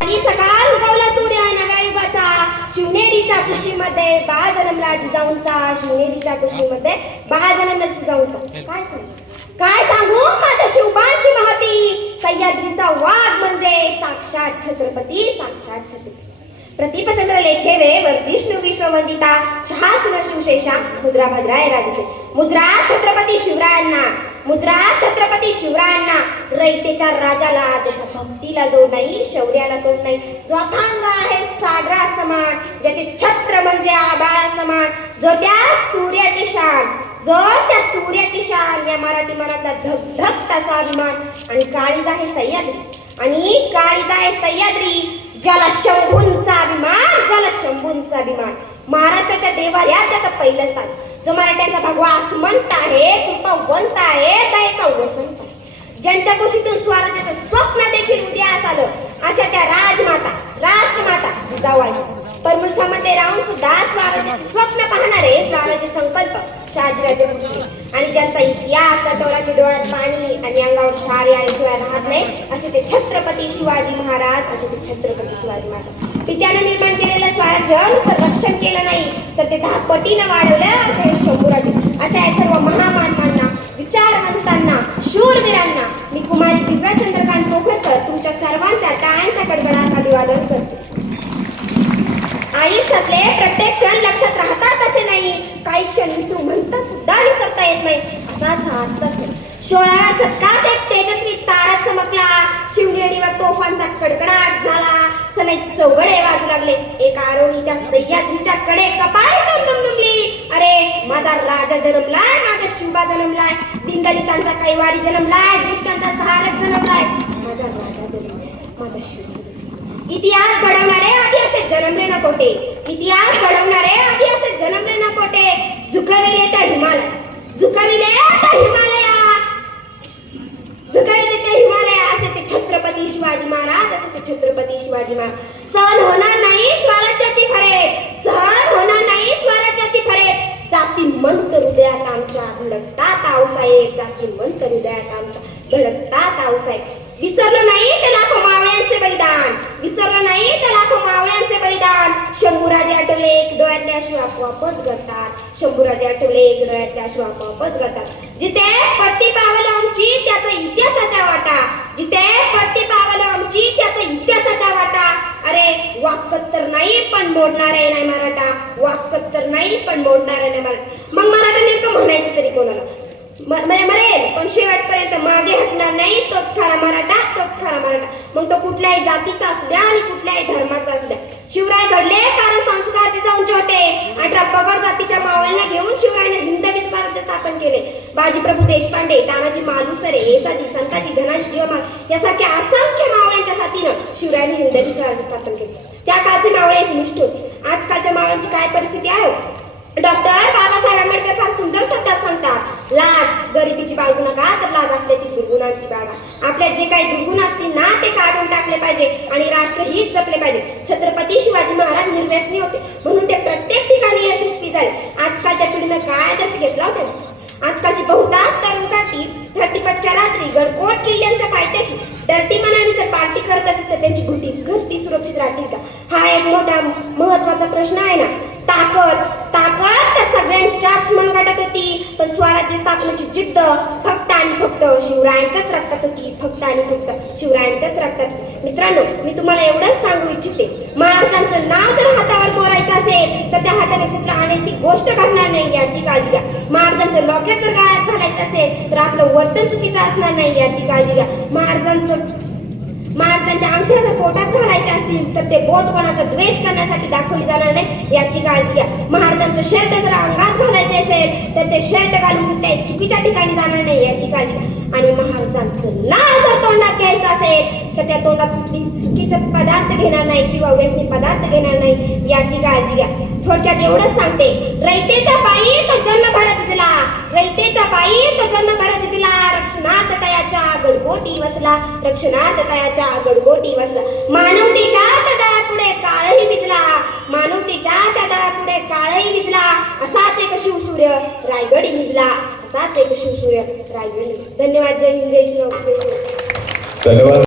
आणि सकाळ उगवला सूर्य नव्या शिवनेरीच्या कुशीमध्ये बाळ जन्मला जिजाऊंचा शिवनेरीच्या कुशीमध्ये बाळ जन्मला जिजाऊंचा काय सांगू काय सांगू माझ्या शिवबांची महती सह्याद्रीचा वाघ म्हणजे साक्षात छत्रपती साक्षात छत्रपती प्रतिपचंद्र लेखेवे वर्धिष्णू विश्ववंदिता शहा शहासुन शिवशेषा मुद्रा भद्राय राजते मुद्रा छत्रपती शिवरायांना मुजरा छत्रपती शिवरायांना रयतेच्या राजाला ज्याच्या भक्तीला जोड नाही शौर्याला तोड नाही. जो अथांग आहे सागरा समान ज्याचे छत्र म्हणजे आबाळा समान. जो त्या सूर्याची शान जो त्या सूर्याची शान या मराठी मनातला धगधग तसा अभिमान. आणि काळीज आहे सह्याद्री. आणि काळीज आहे सह्याद्री ज्याला शंभूंचा अभिमान ज्याला शंभूंचा अभिमान. महाराष्ट्राच्या देवाऱ्यात त्याचं पहिलं स्थान. जो मराठ्यांचा भगवा आसमंत आहे कृपावंत आहे दयेचा वसंत ज्यांच्या कुशीतून स्वराज्याचं स्वप्न देखील उद्यास आलं अशा त्या राजमाता राष्ट्रमाता जिजाऊ आहे परमुलखामध्ये राहून सुद्धा स्वराज्याचे स्वप्न पाहणारे स्वराज्य संकल्प शहाजीराजे भोसले. आणि ज्यांचा इतिहास आठवला की डोळ्यात पाणी आणि अंगावर शार याशिवाय राहत नाही असे ते छत्रपती शिवाजी महाराज असे ते छत्रपती शिवाजी महाराज. पित्याने निर्माण केलेलं स्वराज्य रक्षण केलं नाही तर ते दहा पटीनं वाढवलं असे अशा या सर्व महामानवांना विचारवंतांना शूरवीरांना मी कुमारी दिव्या चंद्रकांत पोखरकर तुमच्या सर्वांच्या टाळ्यांच्या कडकडात अभिवादन करते. आयुष्यातले प्रत्येक क्षण लक्षात राहतात असे नाही. काही क्षण विसरू म्हणता सुद्धा विसरता येत नाही. असाच आजचा क्षण. सोळाव्या शतकात एक तेजस्वी तारा चमकला. शिवनेरीवर तोफांचा कडकडाट झाला. सनई चौघडे वाजू लागले. एक आरोणी त्या सह्याद्रीच्या कडे कपाळी राजा जन्मलाय माझा शिवबा जन्मलाय दिनदलितांचा कैवारी जन्मलाय दुष्टांचा सहारक जन्मलाय माझा राजा जन्मलाय माझा शिवबा इतिहास घडवणारे आधी असे जन्मले ना कोटे. इतिहास घडवणारे आधी असे जन्मले ना कोटे. झुकविले त्या हिमालय झुकविले त्या हिमालय आऊसाहेब जाती हृदयात आमच्या धडकतात आऊसाहेब विसरलो नाही त्याला लाखो मावळ्यांचे बलिदान. विसरलो नाही त्याला लाखो मावळ्यांचे बलिदान. शंभूराजे आठवले एक डोळ्यातल्या अश्रू आपोआपच घडतात. शंभूराजे आठवले एक डोळ्यातल्या अश्रू आपोआपच घडतात. जिथे पट्टी पावलं आमची त्याचा इतिहासाचा वाटा. जिथे पट्टी पावलं आमची त्याचा इतिहासाचा वाटा. अरे वाकत तर नाही पण मोडणार आहे नाही मराठा. वाकत तर नाही पण मोडणार आहे नाही मराठा. मग मराठा नेमकं म्हणायचं तरी कोणाला? मरेल. पण शेवटपर्यंत मागे हटणार नाही. तोच खरा मराठा तोच खरा मराठा. मग तो कुठल्याही जातीचा असू द्या आणि कुठल्याही धर्माचा असू द्या. शिवराय घडले कारण संस्कारचे जिजाऊंचे होते. अठरा पगड जातीच्या मावळ्यांना घेऊन शिवरायने हिंद स्वराज्य स्थापन केले. बाजीप्रभू देशपांडे तानाजी मालुसरे येसाजी संताजी धनाजी जीवमाल यासारख्या असंख्य मावळ्यांच्या साथीनं शिवरायने हिंद स्वराज्य स्थापन केले. त्या काळचे मावळे एक निष्ठ होते आजकालच्या मावळ्यांची काय परिस्थिती आहे? डॉक्टर बाबासाहेब आंबेडकर फार सुंदर शब्दात सांगतात. लाज गरिबीची बाळगू नका तर लाज आपल्या ती दुर्गुणांची बाळगा. आपल्या जे काही दुर्गुण असतील ना ते काढून टाकले पाहिजे. रक्तात होती पण स्वराज्य स्थापनेची जिद्द फक्त आणि फक्त शिवरायांच्याच रक्तात होती फक्त आणि फक्त शिवरायांच्याच रक्तात होती. मित्रांनो मी तुम्हाला एवढंच सांगू इच्छिते महाराजांचं नाव जर हातावर कोरायचं असेल तर त्या हाताने कुठला अनैतिक गोष्ट घडणार नाही याची काळजी घ्या. महाराजांचं लॉकेट जर घालायचं असेल तर आपलं वर्तन चुकीचं असणार नाही याची काळजी घ्या. महाराजांचं महाराजांच्या अंगठ्या जर पोटात घालायचे असतील तर ते बोट कोणाचा द्वेष करण्यासाठी दाखवली जाणार नाही याची काळजी घ्या. महाराजांचं शर्ट जर अंगात घालायचे असेल तर ते शर्ट घालून कुठल्याही चुकीच्या ठिकाणी जाणार नाही याची काळजी घ्या. आणि महाराजांचं नाव जर तोंडात घ्यायचं असेल तर त्या तोंडात कुठली चुकीचं पदार्थ घेणार नाही किंवा व्यसनी पदार्थ घेणार नाही याची काळजी घ्या. थोडक्यात एवढंच सांगते. रयतेच्या पायी तो जन्म भरत दिला रयतेच्या पायी तो जन्म भरत दिला रक्षणार्थ तयाच्या गडगोटी वसला रक्षणार्थ तयाच्या गडगोटी वसला. मानवतेच्या त्या दयापुढे काळही विजला मानवतेच्या त्या दयापुढे काळही विजला. असाच एक शिवसूर्य रायगडी निजला असाच एक शिवसूर्य रायगडी. धन्यवाद. जय हिंद जय श्री जय श्री धन्यवाद.